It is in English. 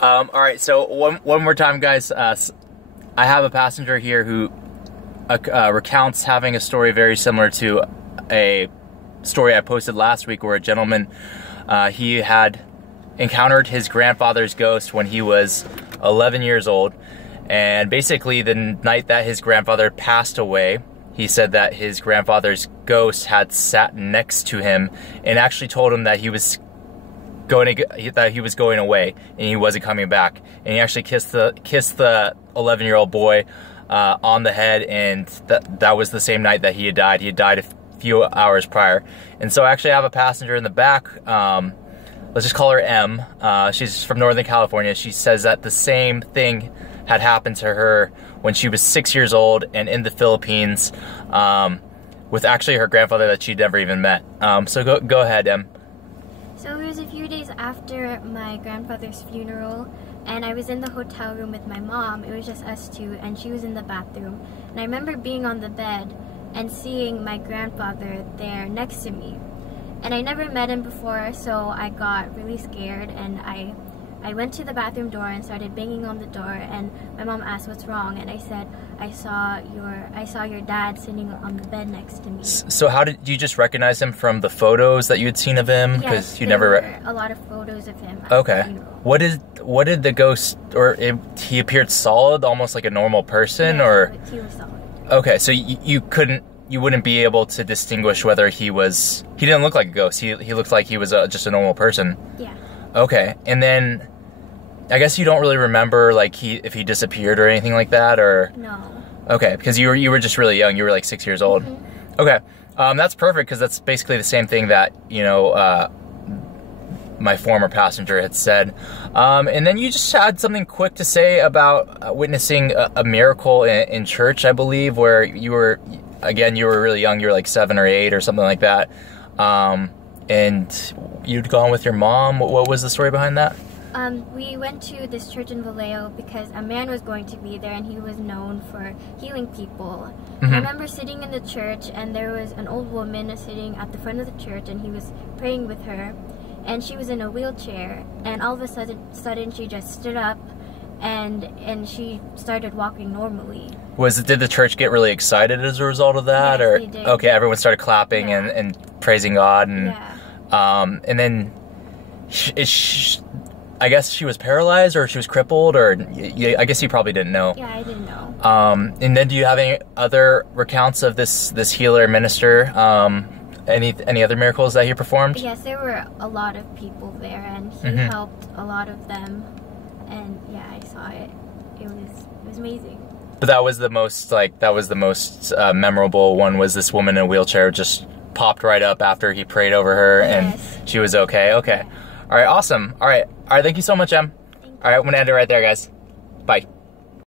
All right, so one more time, guys. I have a passenger here who recounts having a story very similar to a story I posted last week, where a gentleman, he had encountered his grandfather's ghost when he was 11 years old. And basically, the night that his grandfather passed away, he said that his grandfather's ghost had sat next to him and actually told him that he was going away and he wasn't coming back. And he actually kissed the 11-year-old boy on the head, and that was the same night that he had died. He had died a few hours prior. And so I actually have a passenger in the back. Let's just call her M. She's from Northern California. She says that the same thing had happened to her when she was 6 years old and in the Philippines, with actually her grandfather that she'd never even met. So go ahead, Em. So it was a few days after my grandfather's funeral, and I was in the hotel room with my mom. It was just us two, and she was in the bathroom. And I remember being on the bed and seeing my grandfather there next to me. And I never met him before, so I got really scared, and I went to the bathroom door and started banging on the door, and my mom asked what's wrong, and I said, I saw your dad sitting on the bed next to me. So how did you just recognize him from the photos that you had seen of him? Yes, there were a lot of photos of him. Okay. What did the ghost, he appeared solid, almost like a normal person, yeah, or? He was solid. Okay, so you wouldn't be able to distinguish whether he didn't look like a ghost. He looked like he was just a normal person. Yeah. Okay, and then I guess you don't really remember if he disappeared or anything like that, or? No. Okay, because you were just really young. You were like 6 years old. Mm-hmm. Okay, that's perfect, because that's basically the same thing that my former passenger had said. And then you just had something quick to say about witnessing a miracle in church, I believe, where you were really young. You were like 7 or 8 or something like that. And you'd gone with your mom. What was the story behind that? We went to this church in Vallejo because a man was going to be there, and he was known for healing people. Mm-hmm. I remember sitting in the church, and there was an old woman sitting at the front of the church, and he was praying with her, and she was in a wheelchair, and all of a sudden she just stood up, and she started walking normally. Did the church get really excited as a result of that? Yes, or they did. Okay, everyone started clapping, yeah. and praising God, and yeah. And then I guess she was paralyzed, or she was crippled, or I guess you probably didn't know. Yeah, I didn't know. And then do you have any other recounts of this healer minister? Any other miracles that he performed? Yes, there were a lot of people there, and he Mm-hmm. helped a lot of them. And yeah, I saw it. It was amazing. But that was the most memorable one. Was this woman in a wheelchair just popped right up after he prayed over her, Yes. and she was okay? Okay. Yeah. All right, awesome. All right, thank you so much, Em. All right, I'm going to end it right there, guys. Bye.